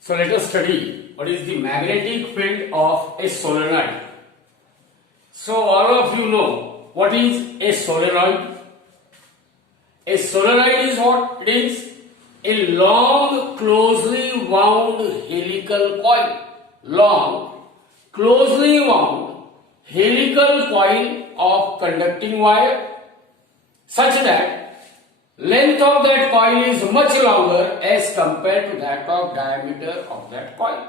So let us study what is the magnetic field of a solenoid. So all of you know what is a solenoid. A solenoid is what? It is a long, closely wound helical coil. Long, closely wound helical coil of conducting wire such that length of that coil is much longer as compared to that of diameter of that coil.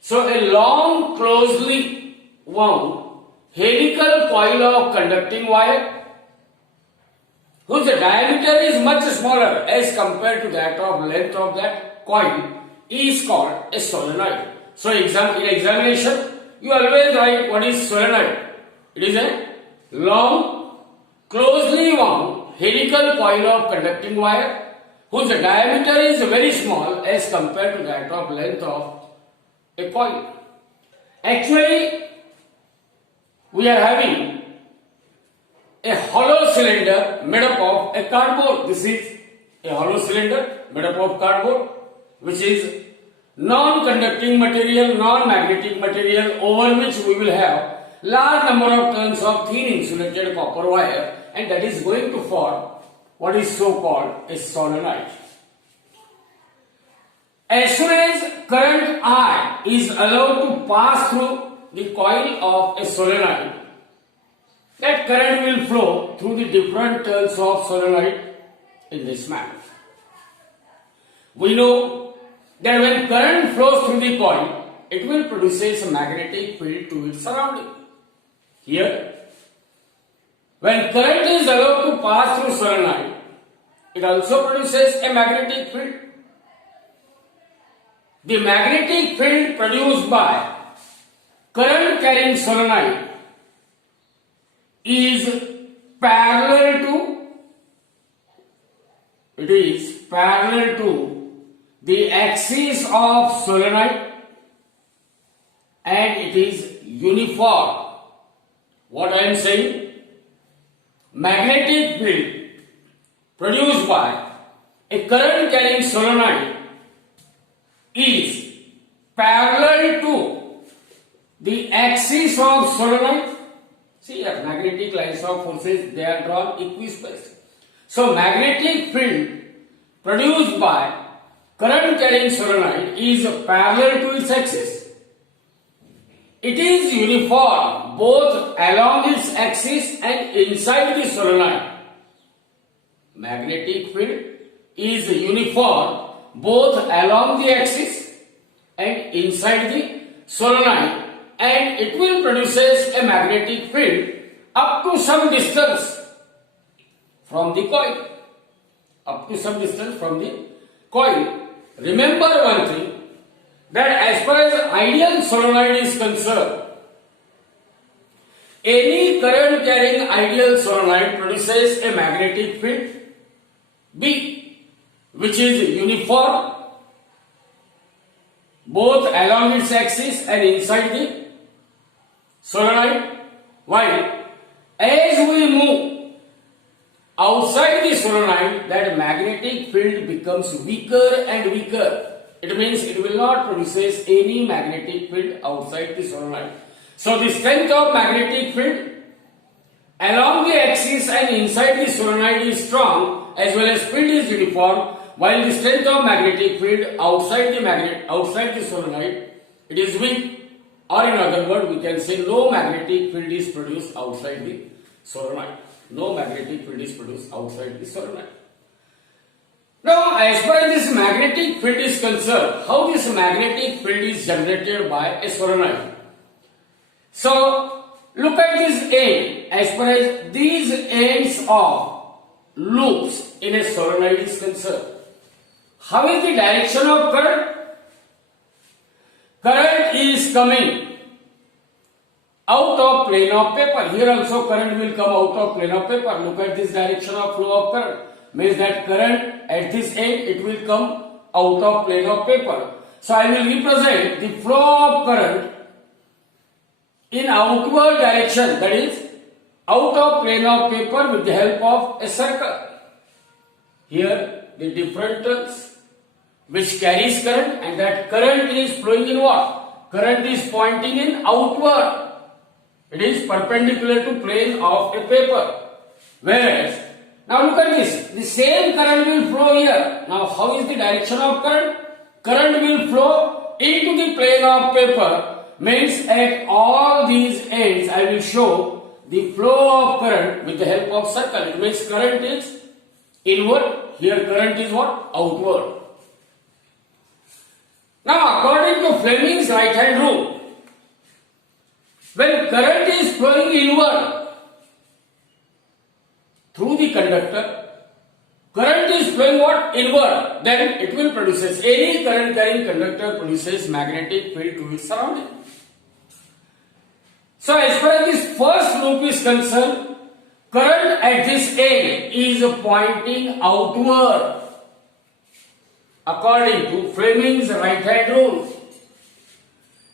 So a long, closely wound helical coil of conducting wire whose diameter is much smaller as compared to that of length of that coil is called a solenoid. So in examination, you always write what is solenoid. It is a long, closely wound helical coil of conducting wire whose diameter is very small as compared to that of length of a coil. Actually, we are having a hollow cylinder made up of a cardboard. This is a hollow cylinder made up of cardboard, which is non-conducting material, non-magnetic material, over which we will have large number of turns of thin insulated copper wire, and that is going to form what is so called a solenoid. As soon as current I is allowed to pass through the coil of a solenoid, that current will flow through the different turns of solenoid in this manner. We know that when current flows through the coil, it will produce a magnetic field to its surrounding. Here, when current is allowed to pass through solenoid, it also produces a magnetic field. The magnetic field produced by current carrying solenoid is parallel to the axis of solenoid, and it is uniform. What I am saying? Magnetic field produced by a current carrying solenoid is parallel to the axis of solenoid. See here, magnetic lines of forces, they are drawn equispaced. So magnetic field produced by current carrying solenoid is parallel to its axis. It is uniform both along its axis and inside the solenoid. Magnetic field is uniform both along the axis and inside the solenoid, and it will produce a magnetic field up to some distance from the coil. Up to some distance from the coil. Remember one thing, that as far as ideal solenoid is concerned, any current carrying ideal solenoid produces a magnetic field B, which is uniform both along its axis and inside the solenoid, while as we move outside the solenoid, that magnetic field becomes weaker and weaker. It means it will not produce any magnetic field outside the solenoid. So the strength of magnetic field along the axis and inside the solenoid is strong, as well as field is uniform, while the strength of magnetic field outside the solenoid, it is weak. Or in other words, we can say no magnetic field is produced outside the solenoid. No magnetic field is produced outside the solenoid. Now, as far as this magnetic field is concerned, how this magnetic field is generated by a solenoid? So, look at this end. As far as these ends of loops in a solenoid is concerned, how is the direction of current? Current is coming out of plane of paper. Here also current will come out of plane of paper. Look at this direction of flow of current. Means that current at this end, it will come out of plane of paper. So I will represent the flow of current in outward direction, that is out of plane of paper, with the help of a circle. Here the different turns which carries current, and that current is flowing in what? Current is pointing in outward. It is perpendicular to plane of a paper. Whereas, now look at this. The same current will flow here. Now how is the direction of current? Current will flow into the plane of paper. Means at all these ends I will show the flow of current with the help of circle. It means current is inward. Here current is what? Outward. Now according to Fleming's right hand rule, when current is flowing inward through the conductor, current is flowing what? Inward. Then it will produces, any current carrying conductor produces magnetic field to its surrounding. So as far as this first loop is concerned, current at this end is pointing outward according to Fleming's right hand rule.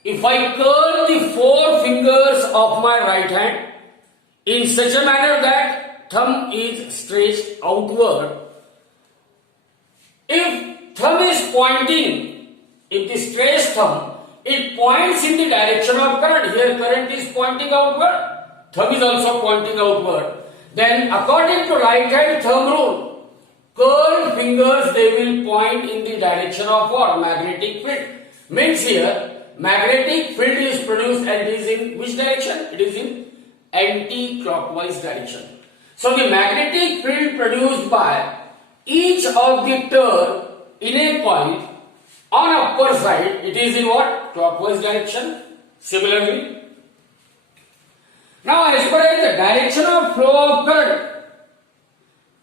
If I curl the four fingers of my right hand in such a manner that thumb is stretched outward, if thumb is pointing, if the stretched thumb, it points in the direction of current. Here current is pointing outward, thumb is also pointing outward. Then according to right hand thumb rule, curled fingers, they will point in the direction of what? Magnetic field. Means here magnetic field is produced and it is in which direction? It is in anti-clockwise direction. So the magnetic field produced by each of the turn in a point on upper side, it is in what? Clockwise direction. Similarly, now as far as the direction of flow of current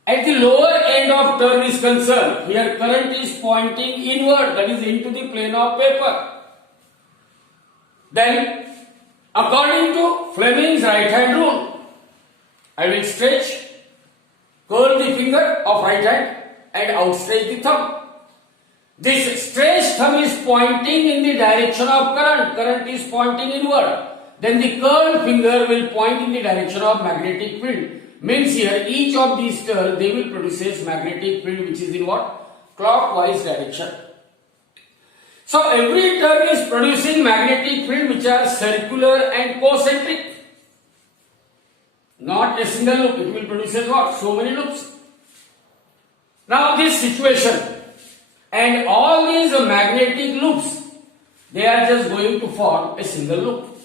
at the lower end of turn is concerned, here current is pointing inward, that is into the plane of paper. Then according to Fleming's right hand rule, I will stretch, curl the finger of right hand and outstretch the thumb. This stretched thumb is pointing in the direction of current. Current is pointing inward. Then the curled finger will point in the direction of magnetic field. Means here each of these turns they will produce magnetic field which is in what? Clockwise direction. So every turn is producing magnetic field which are circular and concentric. Not a single loop. It will produce what? So many loops. Now this situation and all these magnetic loops, they are just going to form a single loop.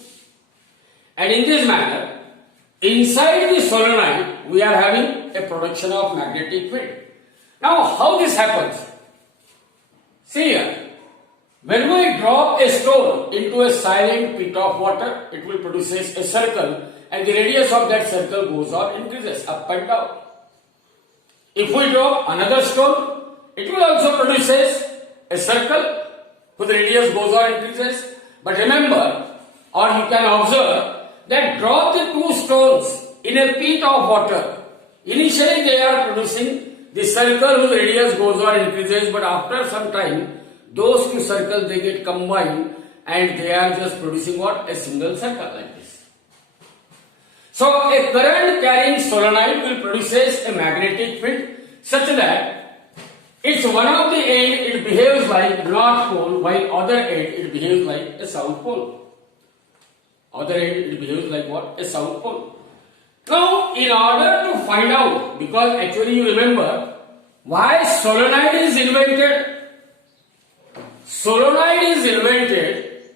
And in this manner, inside the solenoid, we are having a production of magnetic field. Now, how this happens? See here, when we drop a stone into a silent pit of water, it will produce a circle and the radius of that circle goes on, increases up and down. If we drop another stone, it will also produce a circle whose radius goes on, increases. But remember, or you can observe that drop the two stones in a pit of water. Initially they are producing the circle whose radius goes on, increases, but after some time those two circles they get combined and they are just producing what? A single circle like this. So a current carrying solenoid will produce a magnetic field such that it's one of the end it behaves like north pole, while other end it behaves like a south pole. Other end it behaves like what? A south pole. Now, in order to find out, because actually you remember why solenoid is invented. Solenoid is invented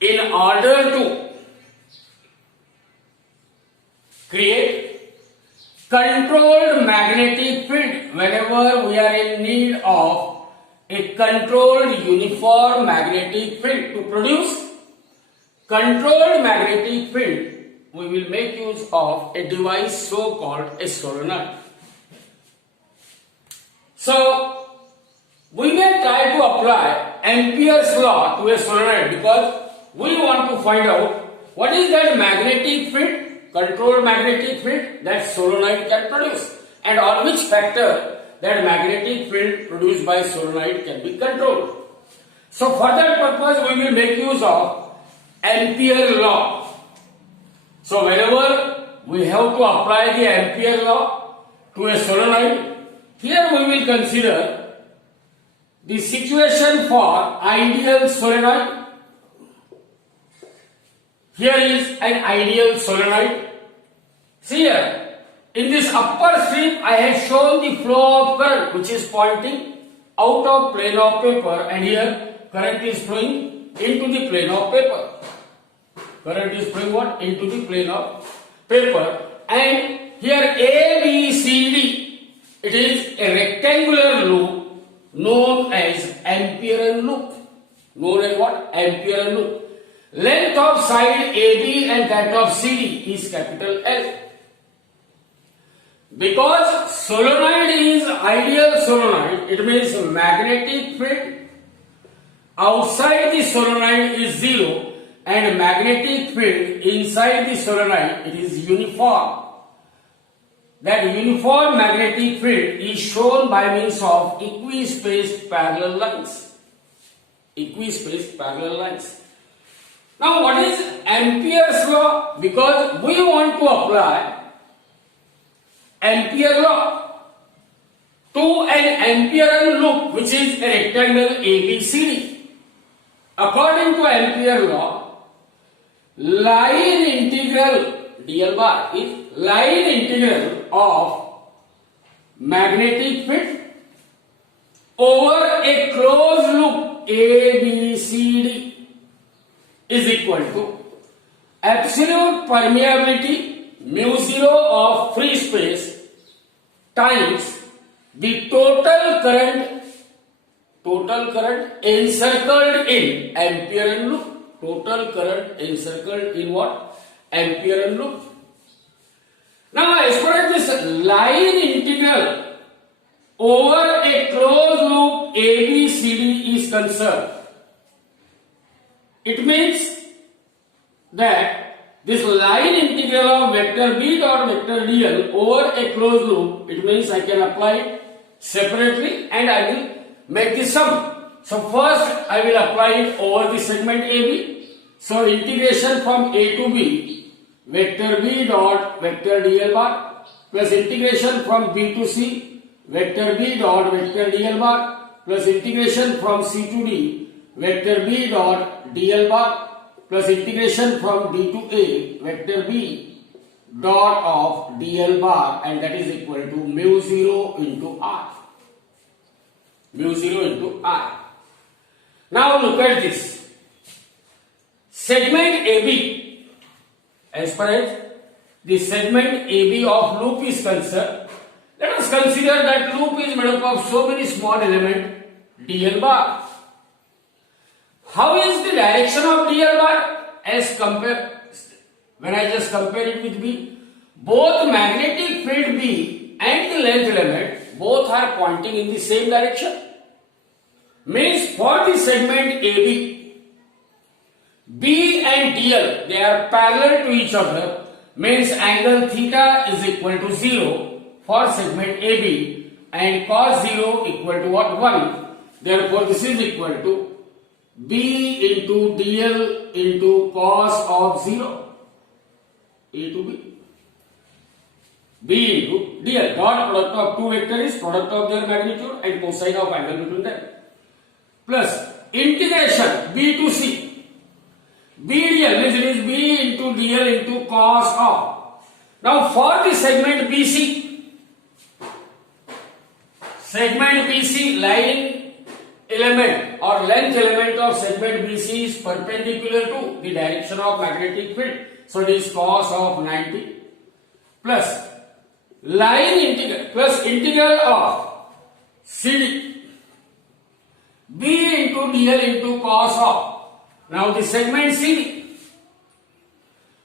in order to create controlled magnetic field whenever we are in need of a controlled uniform magnetic field. To produce controlled magnetic field, we will make use of a device so called a solenoid. So we may try to apply Ampere's law to a solenoid because we want to find out what is that magnetic field, controlled magnetic field that solenoid can produce, and on which factor that magnetic field produced by solenoid can be controlled. So for that purpose we will make use of Ampere law. So whenever we have to apply the Ampere law to a solenoid, here we will consider the situation for ideal solenoid. Here is an ideal solenoid. See here, in this upper strip I have shown the flow of current which is pointing out of plane of paper, and here current is flowing into the plane of paper. Current is flowing what? Into the plane of paper. And here A, B, C, D, it is a rectangular loop known as Ampere loop. Known as what? Ampere loop. Length of side AB and that of CD is capital L. Because solenoid is ideal solenoid, it means magnetic field outside the solenoid is zero and magnetic field inside the solenoid, it is uniform. That uniform magnetic field is shown by means of equispaced parallel lines. Equispaced parallel lines. Now what is Ampere's law? Because we want to apply Ampere law to an Ampere loop which is a rectangle ABCD. According to Ampere law, line integral dl bar is line integral of magnetic field over a closed loop ABCD is equal to absolute permeability mu0 of free space times the total current encircled in Ampere loop. Total current encircled in what? Ampere loop. Now as far as this line integral over a closed loop ABCD is concerned, it means that this line integral of vector B dot vector dl over a closed loop, it means I can apply it separately and I will make the sum. So first I will apply it over the segment AB. So integration from A to B, vector B dot vector dl bar plus integration from B to C, vector B dot vector dl bar plus integration from C to D, vector B dot dl bar plus integration from D to A, vector B dot of dl bar, and that is equal to mu0 into R. Mu0 into R. Now look at this. Segment AB, as far as the segment AB of loop is concerned, let us consider that loop is made up of so many small elements dl bar. How is the direction of dl bar as compared, when I just compare it with B? Both magnetic field B and the length element both are pointing in the same direction. Means for the segment AB, B and dl, they are parallel to each other, means angle theta is equal to 0 for segment AB and cos 0 equal to what? 1. Therefore this is equal to B into dl into cos of 0. A to B. B into dl. Dot product of two vectors is product of their magnitude and cosine of angle between them. Plus integration B to C. B dl means it is B into dl into cos of. Now for the segment BC, line element or length element of segment BC is perpendicular to the direction of magnetic field. So it is cos of 90 plus line integral plus integral of CD B into dl into cos of. Now the segment CD.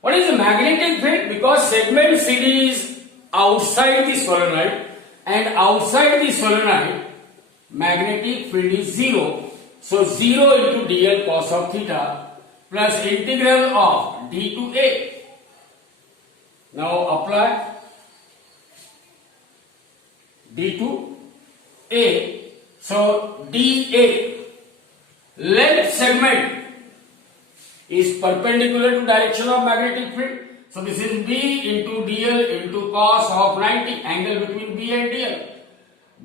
What is the magnetic field? Because segment CD is outside the solenoid, and outside the solenoid magnetic field is 0. So 0 into dl cos of theta plus integral of d to a. Now apply d to a. So dA, length segment is perpendicular to direction of magnetic field. So this is B into dl into cos of 90, angle between B and dl.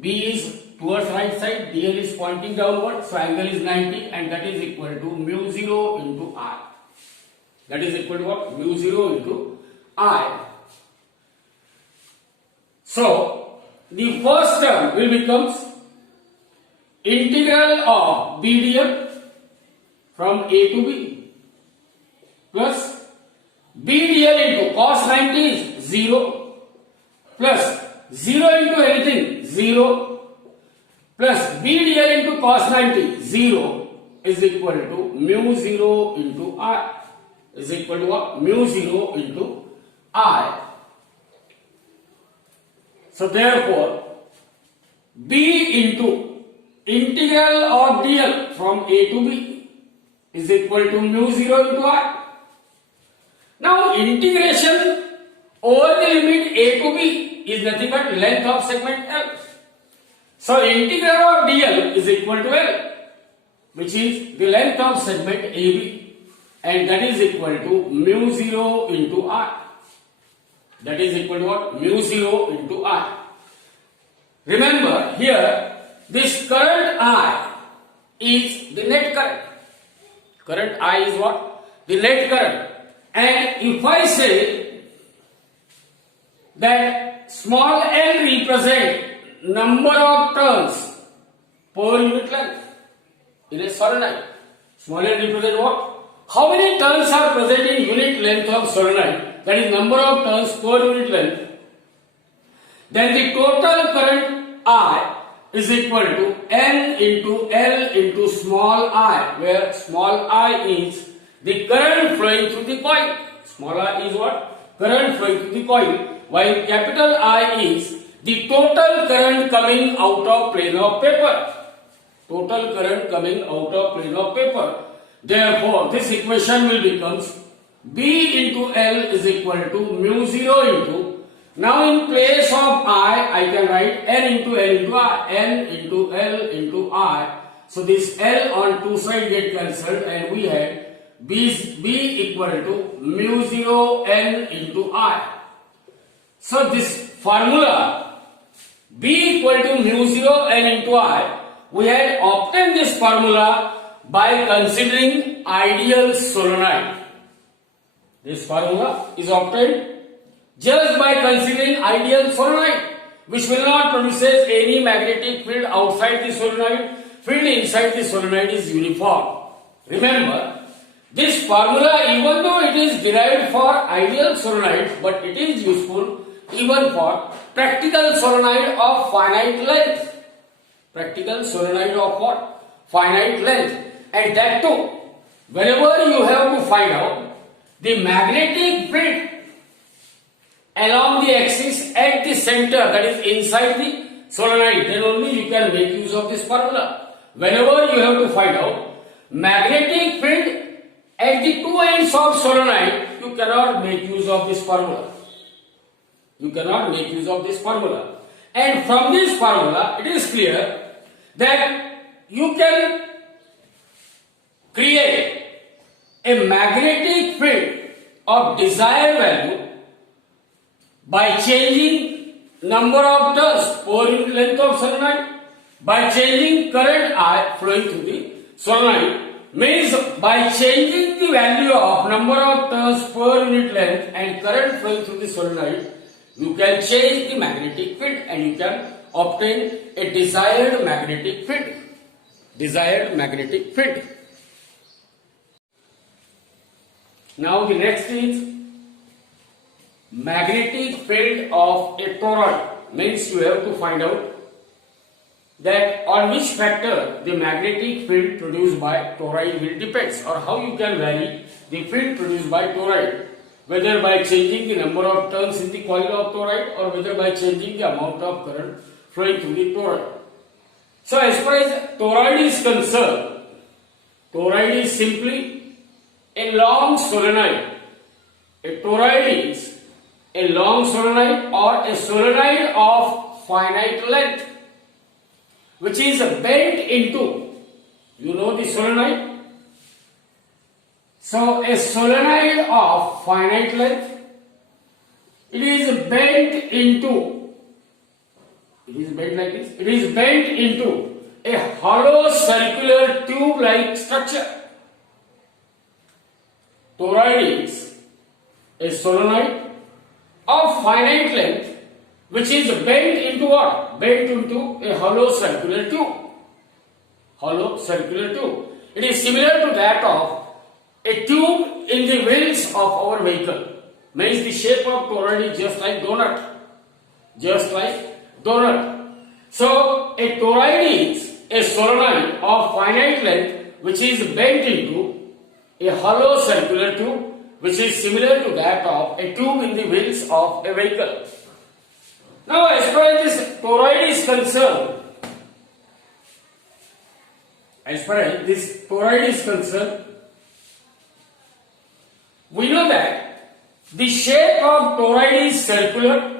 B is towards right side, dl is pointing downward, so angle is 90 and that is equal to mu 0 into I. That is equal to what? Mu 0 into I. So, the first term will becomes integral of BDL from A to B plus BDL into cos 90 is 0 plus 0 into anything 0 plus BDL into cos 90 0 is equal to mu 0 into I is equal to what? Mu 0 into I. So therefore B into integral of dl from A to B is equal to mu 0 into I. Now integration over the limit A to B is nothing but length of segment L. So integral of dl is equal to L, which is the length of segment AB, and that is equal to mu 0 into I. That is equal to what? Mu 0 into I. Remember here, this current I is the net current. Current I is what? The net current. And if I say that small l represent number of turns per unit length in a solenoid, small l represent what? How many turns are present in unit length of solenoid? That is number of turns per unit length. Then the total current I is equal to N into L into small I, where small I is the current flowing through the coil. Small I is what? Current flowing through the coil, while capital I is the total current coming out of plane of paper. Total current coming out of plane of paper. Therefore, this equation will become B into L is equal to mu 0 into, now in place of I can write N into L into I, N into L into I. So this L on two sides get cancelled and we had B equal to mu 0 N into I. So this formula B equal to mu 0 N into I, we had obtained this formula by considering ideal solenoid. This formula is obtained just by considering ideal solenoid, which will not produce any magnetic field outside the solenoid. Field inside the solenoid is uniform. Remember, this formula, even though it is derived for ideal solenoid, but it is useful even for practical solenoid of finite length. Practical solenoid of what? Finite length. And that too, whenever you have to find out the magnetic field along the axis at the center, that is inside the solenoid, then only you can make use of this formula. Whenever you have to find out magnetic field at the two ends of solenoid, you cannot make use of this formula. You cannot make use of this formula. And from this formula, it is clear that you can create a magnetic field of desired value by changing number of turns per unit length of solenoid, by changing current I flowing through the solenoid, means by changing the value of number of turns per unit length and current flowing through the solenoid, you can change the magnetic field and you can obtain a desired magnetic field. Desired magnetic field. Now the next is magnetic field of a toroid. Means you have to find out that on which factor the magnetic field produced by toroid will depends, or how you can vary the field produced by toroid, whether by changing the number of turns in the coil of toroid or whether by changing the amount of current flowing through the toroid. So as far as toroid is concerned, toroid is simply a long solenoid. A toroid is a long solenoid or a solenoid of finite length, which is bent into, you know the solenoid? So a solenoid of finite length, it is bent into It is bent like this. It is bent into a hollow circular tube-like structure. Toroid is a solenoid of finite length which is bent into what? Bent into a hollow circular tube. Hollow circular tube. It is similar to that of a tube in the wheels of our vehicle. Means the shape of toroid is just like donut. Just like donut. So a toroid is a solenoid of finite length which is bent into a hollow circular tube which is similar to that of a tube in the wheels of a vehicle. Now as far as this toroid is concerned, we know that the shape of toroid is circular.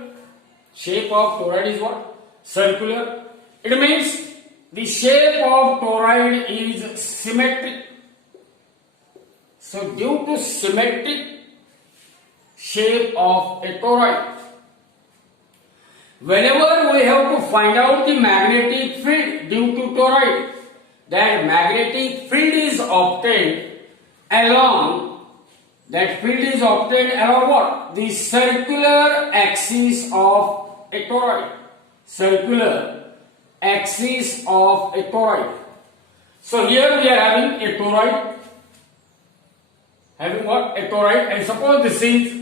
Shape of toroid is what? Circular. It means the shape of toroid is symmetric. So due to symmetric shape of a toroid, whenever we have to find out the magnetic field due to toroid, that magnetic field is obtained along what? The circular axis of a toroid. Circular axis of a toroid. So here we are having a toroid. Having what? A toroid. And suppose this is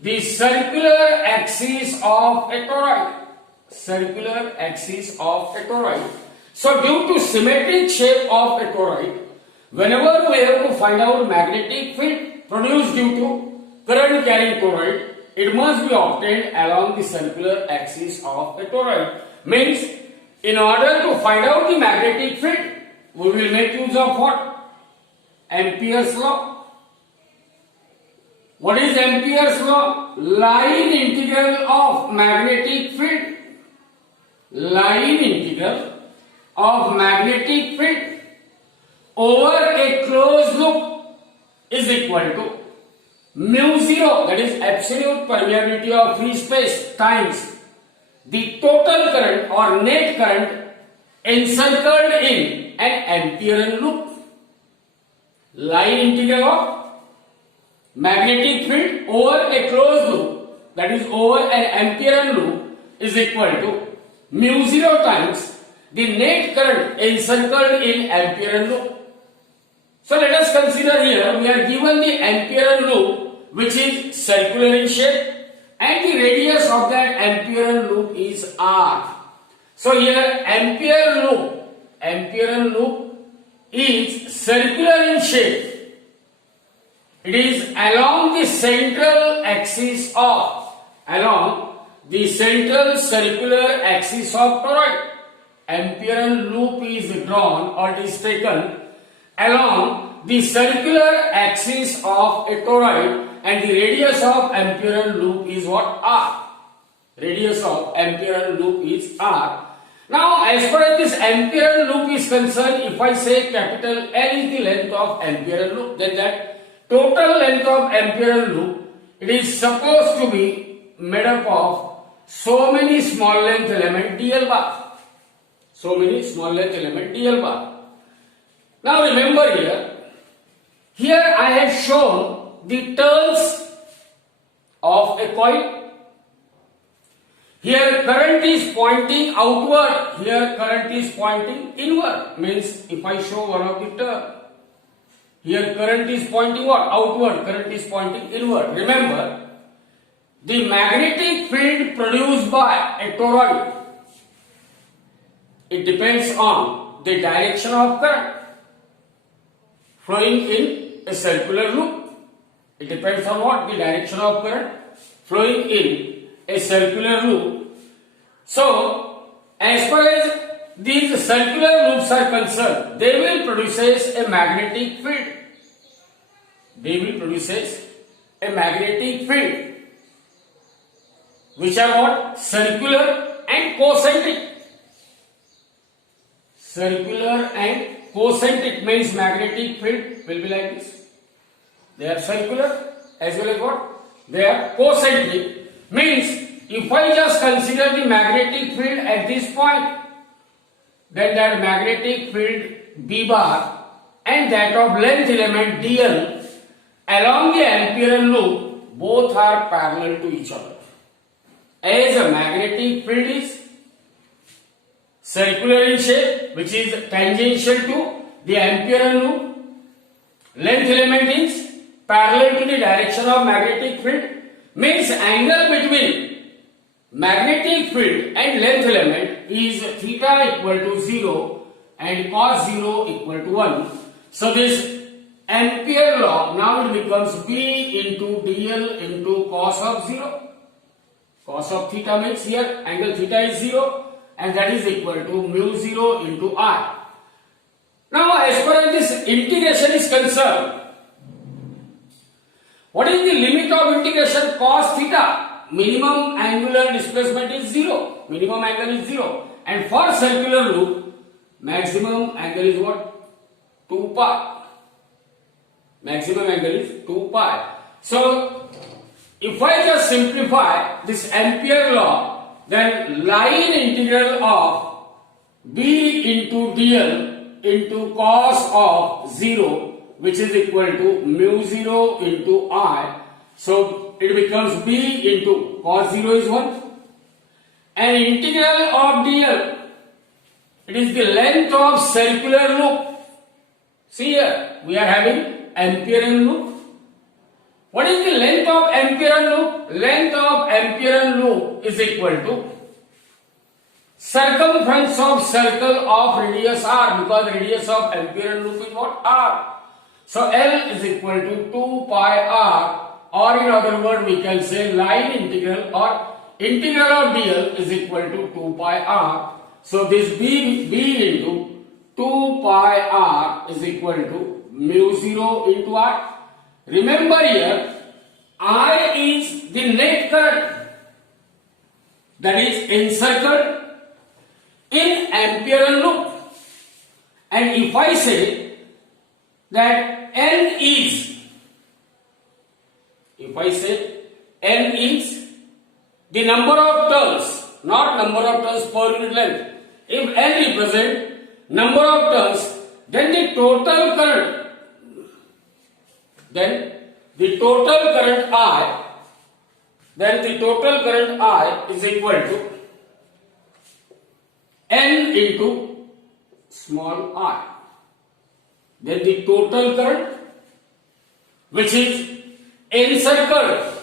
the circular axis of a toroid. Circular axis of a toroid. So due to symmetric shape of a toroid, whenever we have to find out magnetic field produced due to current carrying toroid, it must be obtained along the circular axis of a toroid. Means, in order to find out the magnetic field, we will make use of what? Ampere's law. What is Ampere's law? Line integral of magnetic field. Line integral of magnetic field over a closed loop is equal to mu 0, that is absolute permeability of free space, times the total current or net current encircled in an Amperean loop. Line integral of magnetic field over a closed loop, that is over an Amperean loop, is equal to mu 0 times the net current encircled in Amperean loop. So let us consider here, we are given the Amperean loop which is circular in shape and the radius of that Amperean loop is r. So here Amperean loop is circular in shape. It is along the central circular axis of toroid. Amperean loop is drawn or it is taken along the circular axis of a toroid and the radius of Amperean loop is what? R. Radius of Amperean loop is R. Now as far as this Amperean loop is concerned, if I say capital L is the length of Amperean loop, then that total length of Amperean loop, it is supposed to be made up of so many small length element dl bar. So many small length element dl bar. Now remember here I have shown the turns of a coil. Here current is pointing outward, here current is pointing inward. Means if I show one of the turn, here current is pointing what? Outward, current is pointing inward. Remember, the magnetic field produced by a toroid, it depends on the direction of current flowing in a circular loop. It depends on what? The direction of current flowing in a circular loop. So, as far as these circular loops are concerned, they will produce a magnetic field. They will produce a magnetic field, which are what? Circular and concentric. Circular and concentric means magnetic field will be like this. They are circular as well as what? They are concentric. Means if I just consider the magnetic field at this point, then that magnetic field B bar and that of length element dl along the Amperian loop both are parallel to each other. As a magnetic field is circular in shape, which is tangential to the Amperian loop, length element is parallel to the direction of magnetic field, means angle between magnetic field and length element is theta equal to 0 and cos 0 equal to 1. So this Ampere law now it becomes B into dl into cos of 0. Cos of theta means here angle theta is 0 and that is equal to mu 0 into I. Now as far as this integration is concerned, what is the limit of integration cos theta? Minimum angular displacement is 0. Minimum angle is 0. And for circular loop, maximum angle is what? 2 pi. Maximum angle is 2 pi. So, if I just simplify this Ampere law, then line integral of B into dl into cos of 0, which is equal to mu 0 into I. So, it becomes B into cos 0 is 1. And integral of dl, it is the length of circular loop. See here, we are having Amperian loop. What is the length of Amperian loop? Length of Amperian loop is equal to circumference of circle of radius r, because radius of Amperian loop is what? R. So L is equal to 2 pi r, or in other words we can say line integral or integral of dl is equal to 2 pi r. So this B into 2 pi r is equal to mu 0 into I. Remember here, I is the net current that is encircled in Amperian loop. And if I say that N is, if I say N is the number of turns, not number of turns per unit length. If N represents number of turns, then the total current I is equal to N into small I. Then the total current, which is encircled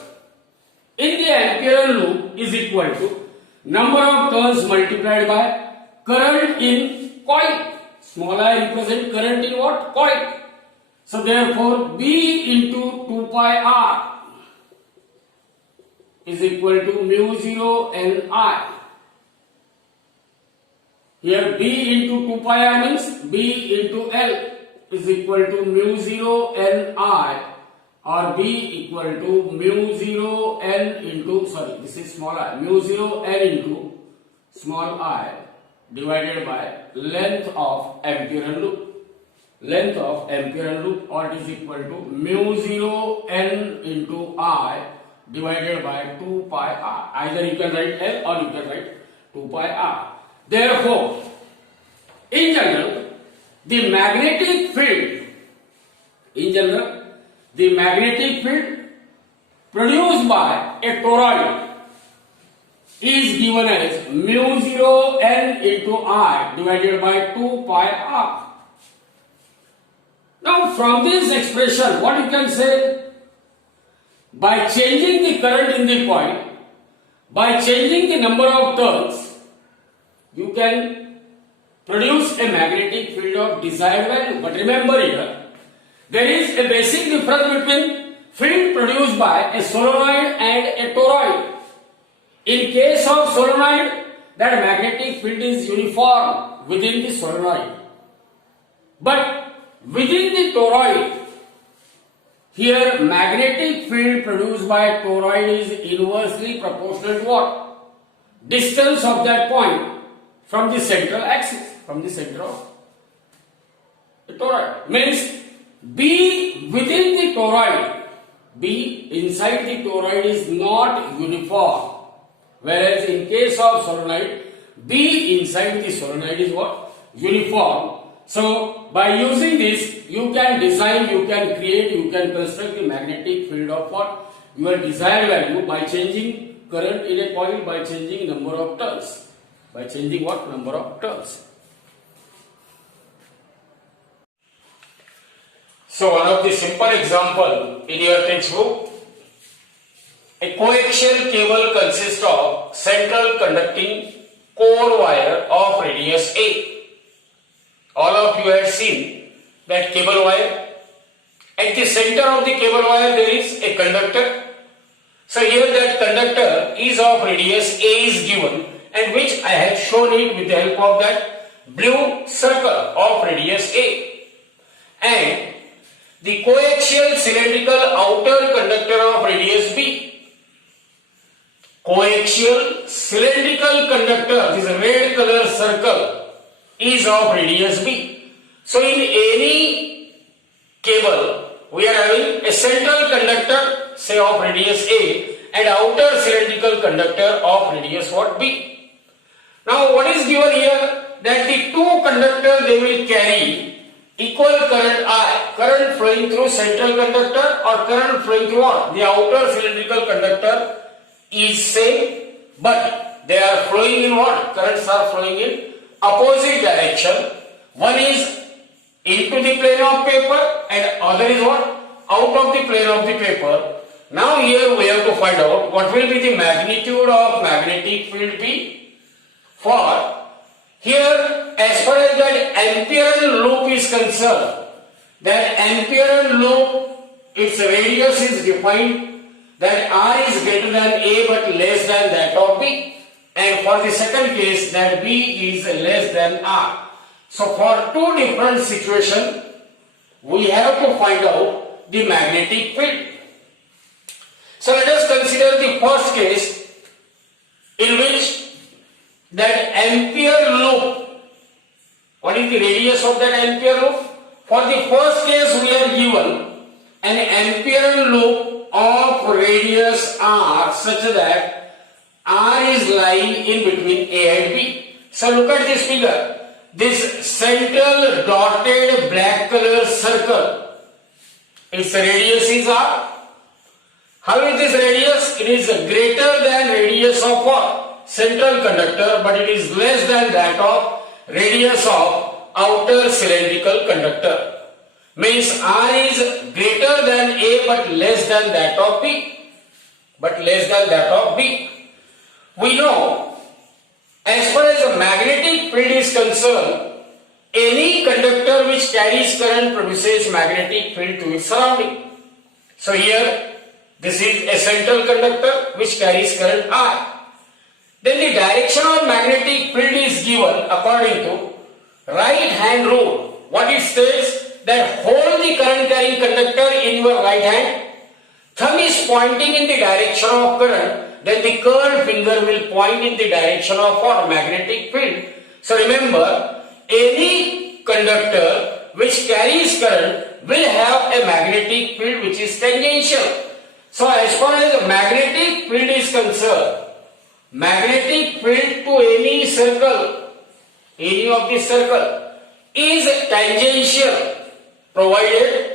in the Amperian loop, is equal to number of turns multiplied by current in coil. Small I represent current in what? Coil. So therefore B into 2 pi r is equal to mu 0 N I. Here B into 2 pi r means B into L is equal to mu 0 N I, or B equal to mu 0 N into, sorry, this is small I, mu 0 N into small I divided by length of Amperian loop. Length of Amperian loop, or it is equal to mu 0 N into I divided by 2 pi r. Either you can write L or you can write 2 pi r. Therefore, in general, the magnetic field, produced by a toroid is given as mu 0 N into I divided by 2 pi r. Now from this expression, what you can say? By changing the current in the coil, by changing the number of turns, you can produce a magnetic field of desired value. But remember here, there is a basic difference between field produced by a solenoid and a toroid. In case of solenoid, that magnetic field is uniform within the solenoid. But within the toroid, here magnetic field produced by toroid is inversely proportional to what? Distance of that point from the central axis, from the center of the toroid. Means B within the toroid, B inside the toroid is not uniform Whereas in case of solenoid, B inside the solenoid is what? Uniform. So by using this, you can design, you can create, you can construct the magnetic field of what? Your desired value by changing current in a coil, by changing number of turns. By changing what? Number of turns. So one of the simple example in your textbook, a coaxial cable consists of central conducting core wire of radius A. All of you have seen that cable wire. At the center of the cable wire there is a conductor. So here that conductor is of radius A is given, and which I have shown it with the help of that blue circle of radius A. And the coaxial cylindrical outer conductor of radius B. Coaxial cylindrical conductor, this red color circle, is of radius B. So in any cable, we are having a central conductor, say of radius A, and outer cylindrical conductor of radius what? B. Now what is given here? That the two conductors, they will carry equal current I, current flowing through central conductor or current flowing through what? The outer cylindrical conductor is same, but they are flowing in what? Currents are flowing in opposite direction. One is into the plane of paper and other is what? Out of the plane of the paper. Now here we have to find out what will be the magnitude of magnetic field B. For here, as far as that Amperian loop is concerned, that Amperian loop, its radius is defined that R is greater than A but less than that of B. And for the second case, that B is less than R. So for two different situations, we have to find out the magnetic field. So let us consider the first case in which that Ampere loop, what is the radius of that Ampere loop? For the first case we are given an Ampere loop of radius R such that R is lying in between A and B. So look at this figure. This central dotted black color circle, its radius is R. How is this radius? It is greater than radius of what? Central conductor, but it is less than that of radius of outer cylindrical conductor. Means R is greater than A but less than that of B. But less than that of B. We know, as far as the magnetic field is concerned, any conductor which carries current produces magnetic field to its surrounding. So here, this is a central conductor which carries current I. Then the direction of magnetic field is given according to right hand rule. What it says? That hold the current carrying conductor in your right hand. Thumb is pointing in the direction of current. Then the curved finger will point in the direction of what? Magnetic field. So remember, any conductor which carries current will have a magnetic field which is tangential. So as far as the magnetic field is concerned, magnetic field to any circle, any of the circle, is tangential, provided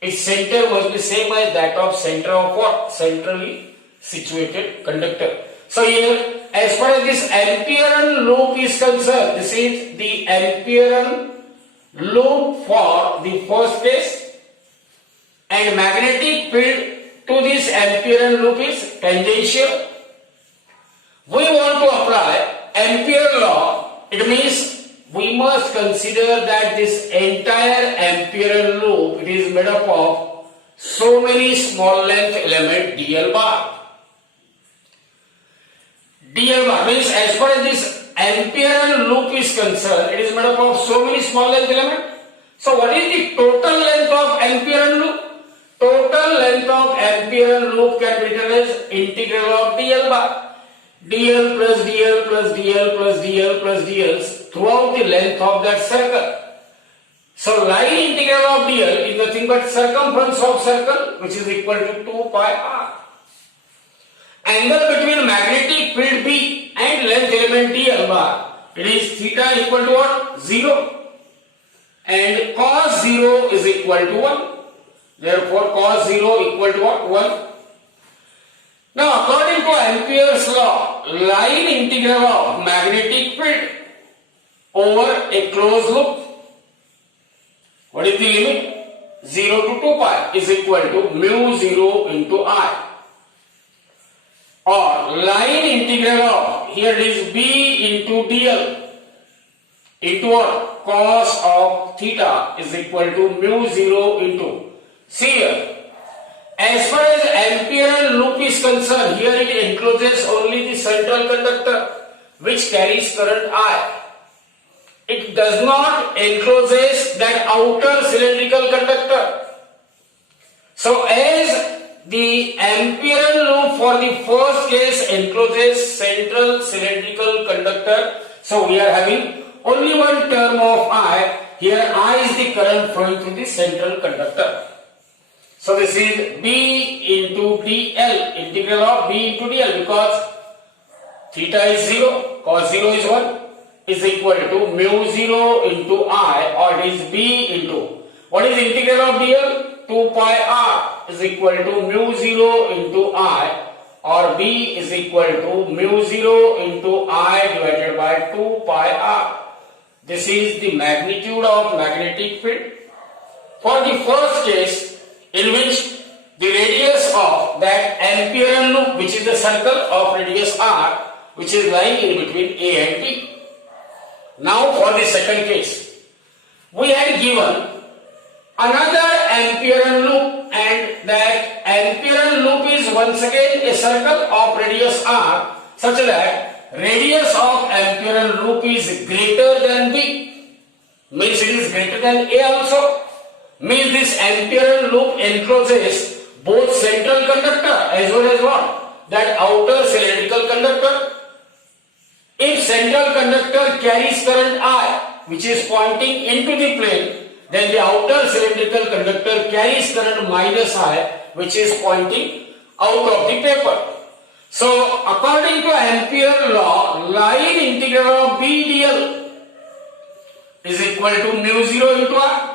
its center must be same as that of center of what? Centrally situated conductor. So here, as far as this Amperian loop is concerned, this is the Amperian loop for the first case, and magnetic field to this Amperian loop is tangential. We want to apply Ampere law. It means we must consider that this entire Amperian loop, it is made up of so many small length element dl bar. Dl bar means as far as this Amperian loop is concerned, it is made up of so many small length element. So what is the total length of Amperian loop? Total length of Amperian loop can be written as integral of dl bar. dl plus dl plus dl plus dl plus dl throughout the length of that circle. So line integral of dl is nothing but circumference of circle, which is equal to 2 pi r. angle between magnetic field B and length element dl bar, it is theta equal to what? 0. And cos 0 is equal to 1. Therefore, cos 0 equal to what? 1. Now, according to Ampere's law, line integral of magnetic field over a closed loop, what is the limit? 0 to 2 pi is equal to mu 0 into I. Or line integral of, here it is B into dl into what? Cos of theta is equal to mu 0 into, see here, as far as Ampere loop is concerned, here it encloses only the central conductor which carries current I. It does not encloses that outer cylindrical conductor. So as the Ampere loop for the first case encloses central cylindrical conductor, so we are having only one term of I. Here I is the current flowing through the central conductor. So this is B into dl, integral of B into dl, because theta is 0, cos 0 is 1, is equal to mu 0 into I, or it is B into, what is integral of dl? 2 pi r is equal to mu 0 into I, or B is equal to mu 0 into I divided by 2 pi r. This is the magnitude of magnetic field. For the first case, in which the radius of that Ampere loop, which is the circle of radius r, which is lying in between A and B. Now for the second case, we had given another Ampere loop, and that Ampere loop is once again a circle of radius r, such that radius of Ampere loop is greater than B, means it is greater than A also. Means this Ampere loop encloses both central conductor as well as what? That outer cylindrical conductor. If central conductor carries current I, which is pointing into the plane, then the outer cylindrical conductor carries current minus I, which is pointing out of the paper. So, according to Ampere law, line integral of B dl is equal to mu 0 into I.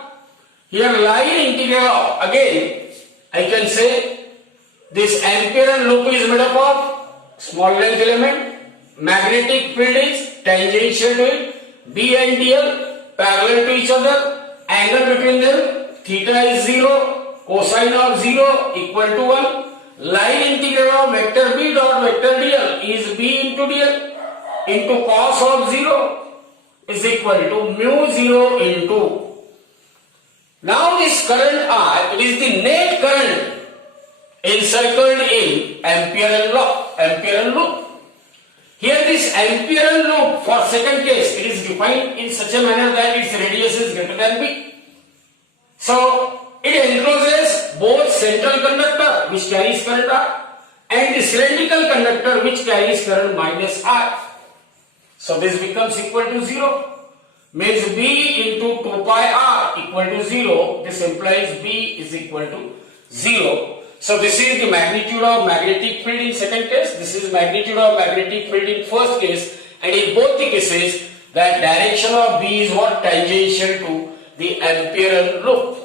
Here line integral of, again I can say this Ampere loop is made up of small length element, magnetic field is tangential to it, B and dl parallel to each other, angle between them theta is 0, cosine of 0 equal to 1, line integral of vector B dot vector dl is B into dl into cos of 0 is equal to mu 0 into. Now this current I, it is the net current encircled in Ampere loop. Here this Ampere loop for second case, it is defined in such a manner that its radius is greater than B. So it encloses both central conductor which carries current I and the cylindrical conductor which carries current minus I. So this becomes equal to 0. Means B into 2 pi r equal to 0. This implies B is equal to 0. So this is the magnitude of magnetic field in second case. This is magnitude of magnetic field in first case. And in both the cases, that direction of B is what? Tangential to the Ampere loop.